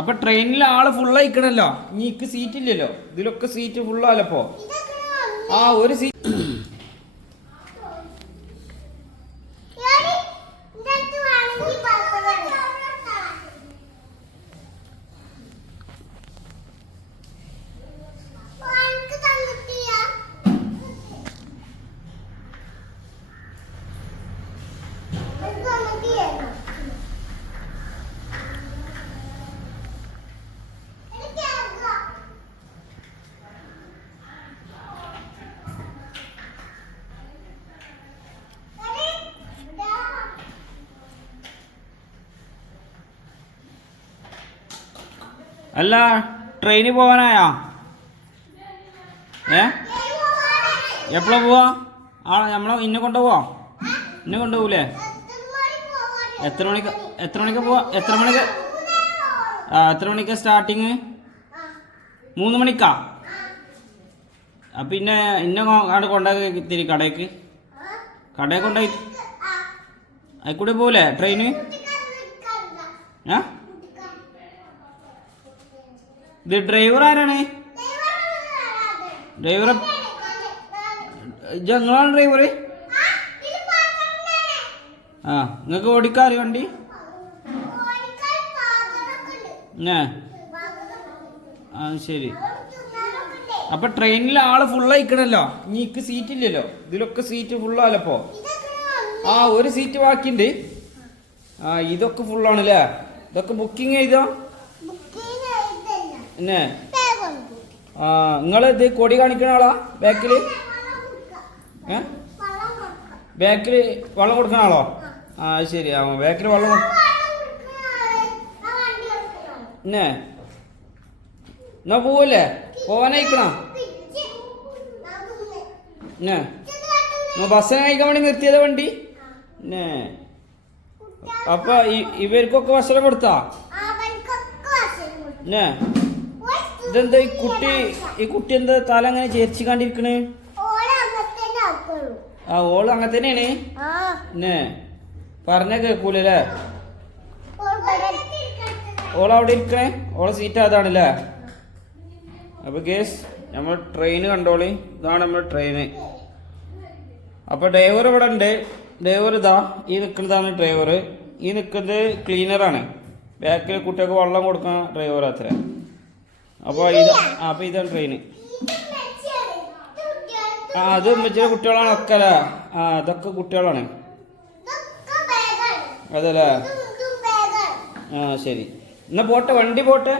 അപ്പൊ ട്രെയിനിൽ ആൾ ഫുൾ ആയിക്കണല്ലോ നീക്ക് സീറ്റ് ഇല്ലല്ലോ. ഇതിലൊക്കെ സീറ്റ് ഫുള്ളാലപ്പോ ആ ഒരു സീറ്റ് അല്ല ട്രെയിനിൽ പോകാനായാ ഏ? എപ്പോഴാ പോവാ? ആ നമ്മളെ ഇന്നെ കൊണ്ടുപോവാ? ഇന്നെ കൊണ്ടുപോകൂലേ എത്ര മണിക്ക് എത്ര മണിക്ക് പോവാ? എത്ര മണിക്ക്? ആ എത്ര മണിക്ക് സ്റ്റാർട്ടിങ് മൂന്ന് മണിക്കാ? അപ്പം പിന്നെ ഇന്നെ അവിടെ കൊണ്ടാക്കി തിരി കടയ്ക്ക് കടയിൽ കൊണ്ടായി അതിൽ കൂടെ പോകൂലേ ട്രെയിന് ഏ? ഇത് ഡ്രൈവർ ആരാണ്? ഡ്രൈവർ ഞങ്ങളാണ് ഡ്രൈവർ ആ നിങ്ങൾക്ക് ഓടിക്കാറ് വണ്ടി? ഏ ആ ശരി. അപ്പൊ ട്രെയിനിൽ ആൾ ഫുൾ ആയിക്കണല്ലോ ഇനിക്ക് സീറ്റ് ഇല്ലല്ലോ. ഇതിലൊക്കെ സീറ്റ് ഫുള്ളാലപ്പോ ആ ഒരു സീറ്റ് ബാക്കിയുണ്ട്. ആ ഇതൊക്കെ ഫുള്ളാണല്ലേ ഇതൊക്കെ ബുക്കിംഗ് ചെയ്തോ എന്നെ? ആ നിങ്ങൾ ഇത് കൊടി കാണിക്കണ ആളാ? ബാക്കിൽ ഏ? ബാക്കിൽ വെള്ളം കൊടുക്കണ ആളോ? ആ ശരി. ആ ബാക്കിൽ വെള്ളം എന്നെ? എന്നാ പോവല്ലേ? പോവാനായിക്കണ? എന്നാ? ബസ്സിനെ കഴിക്കാൻ വേണ്ടി നിർത്തിയതാ വണ്ടി? എന്നെ? അപ്പൊ ഇവർക്കൊക്കെ ഭക്ഷണം കൊടുത്താ? എന്നെ? ഇതെന്താ ഈ കുട്ടി ഈ കുട്ടി എന്താ തല അങ്ങനെ ചേർച്ചി കണ്ടിരിക്കണേ ആ ഓൾ അങ്ങനെ തന്നെയാണ്? പിന്നെ പറഞ്ഞ കേക്കൂലല്ലേ? ഓള അവിടെ ഇരിക്കണേ? ഓളെ സീറ്റ് അതാണല്ലേ? അപ്പൊ കേസ് നമ്മൾ ട്രെയിൻ കണ്ടോളി. ഇതാണ് നമ്മൾ ട്രെയിന് അപ്പൊ ഡ്രൈവർ ഇവിടെ ഉണ്ട്. ഡ്രൈവർ ഇതാ ഈ നിൽക്കുന്നതാണ് ഡ്രൈവർ ഈ നിൽക്കുന്നത് ക്ലീനറാണ് ബാക്കിൽ കുട്ടികൾക്ക് വെള്ളം കൊടുക്കുന്ന ഡ്രൈവർ അത്ര. അപ്പോൾ ഇത് അപ്പോൾ ഇതാണ് ട്രെയിൻ ആ അത് ഉമ്മച്ചിയുടെ കുട്ടികളാണ് ഒക്കെ അല്ലേ ആ അതൊക്കെ കുട്ടികളാണ്. അതല്ലേ? ആ ശരി. എന്നാ പോട്ടെ വണ്ടി പോട്ടെ?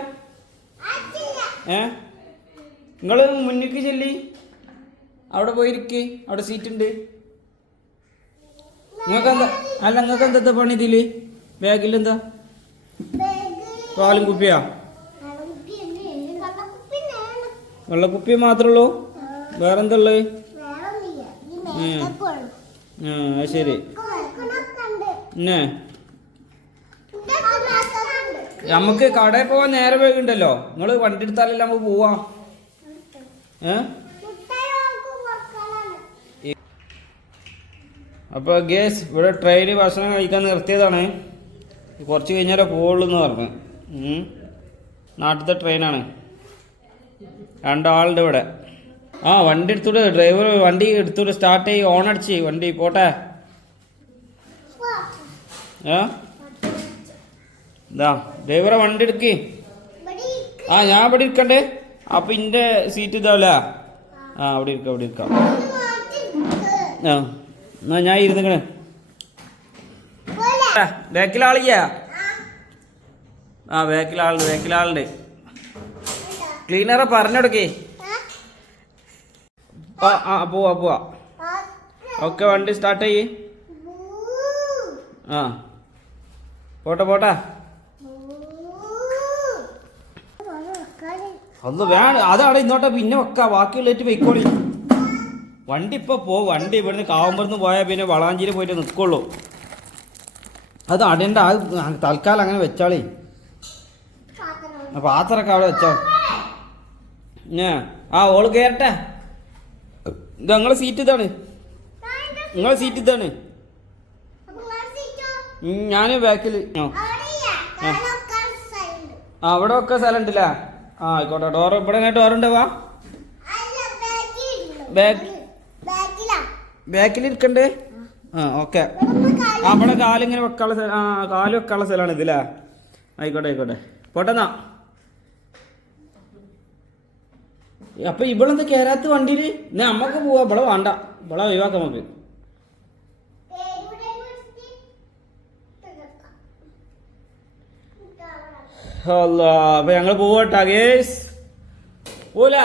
ഏ? നിങ്ങൾ മുന്നിക്ക് ചെല്ലി. അവിടെ പോയിരിക്ക്. അവിടെ സീറ്റ് ഉണ്ട് നിങ്ങൾക്ക് എന്താ അല്ല നിങ്ങൾക്ക് എന്താ പണി ഇതിൽ? ബാഗിൽ എന്താ പാലും കുപ്പിയാ? വെള്ളക്കുപ്പി മാത്രമേ ഉള്ളൂ വേറെന്താ ഉള്ളത് ആ. അത് ശരി. നമുക്ക് കടയിൽ പോവാൻ നേരെ വൈകുണ്ടല്ലോ. നിങ്ങൾ വണ്ടി എടുത്താലല്ലേ നമുക്ക് പോവാം? അപ്പൊ അപ്പോൾ ഗേസ് ഇവിടെ ട്രെയിനിൽ ഭക്ഷണം കഴിക്കാൻ നിർത്തിയതാണ്. കുറച്ച് കഴിഞ്ഞാലേ പോവുള്ളൂ എന്ന് പറഞ്ഞു. നാട്ടിലത്തെ ട്രെയിനാണ് രണ്ടാളുണ്ട് ഇവിടെ. ആ വണ്ടി എടുത്തൂടെ ഡ്രൈവർ വണ്ടി എടുത്തൂടെ സ്റ്റാർട്ട് ചെയ്ത് ഓൺ അടിച്ച് വണ്ടി പോട്ടെ. ആ? ഇതാ ഡ്രൈവറെ വണ്ടി എടുക്ക്. ആ ഞാൻ ഇവിടെ ഇരിക്കണ്ടേ. അപ്പൊ ഇന്റെ സീറ്റ് ഇതാവില്ല ആ അവിടെ ഇരിക്കാം അവിടെ ഇരിക്കാം. ആ എന്നാ ഞാൻ ഇരുന്നിക്കണേ. ബാക്കിലാളിക്കാ ആ ബാക്കിലാളുണ്ട് ബാക്കിലാളുണ്ട്. ക്ലീനറെ പറഞ്ഞെടുക്കേ. ആ. ആ പോവാ പോവാ. ഓക്കെ വണ്ടി സ്റ്റാർട്ട് ചെയ്യേ ആ. പോട്ടെ പോട്ടെ. ഒന്ന് വേണം അതാണ് ഇന്നോട്ടെ പിന്നെ വെക്കാം ബാക്കിയുള്ളേറ്റ് പൊയ്ക്കോളി. വണ്ടി ഇപ്പൊ പോ വണ്ടി ഇവിടുന്ന് കാവുമ്പറന്ന് പോയാൽ പിന്നെ വളാഞ്ചേരി പോയിട്ട് നിൽക്കുള്ളൂ അത് അടേണ്ട ആ തൽക്കാലം അങ്ങനെ വെച്ചാളേ. പാത്രമൊക്കെ അവിടെ വെച്ചോ. ഞാ ആ ഓൾ കയറട്ടെ നിങ്ങളെ സീറ്റ് ഇതാണ്. നിങ്ങളെ സീറ്റ് ഇതാണ്. ഞാൻ ബാക്കിൽ അവിടെ ഒക്കെ സ്ഥലം ഉണ്ടല്ല ആ ആയിക്കോട്ടെ ഡോർ ഇവിടെ ഡോറുണ്ട് ബാക്ക് ബാക്കിൽ ഇരിക്കണ്ടേ. ആ ഓക്കെ അവിടെ കാലിങ്ങനെ വെക്കാനുള്ള സ്ഥലം ആ കാൽ വെക്കാനുള്ള സ്ഥലമാണ് ഇതില്ലേ ആയിക്കോട്ടെ ആയിക്കോട്ടെ. പോട്ടെന്നാ. അപ്പൊ ഇവളെന്താ കേരാത്ത വണ്ടിയിൽ ഇനി അമ്മയ്ക്ക് പോവാ. ഇവിടെ വേണ്ട. ഇവിടെ ഒഴിവാക്കാം നമുക്ക് അപ്പൊ ഞങ്ങൾ പോവാട്ടാ ഗേസ് പോല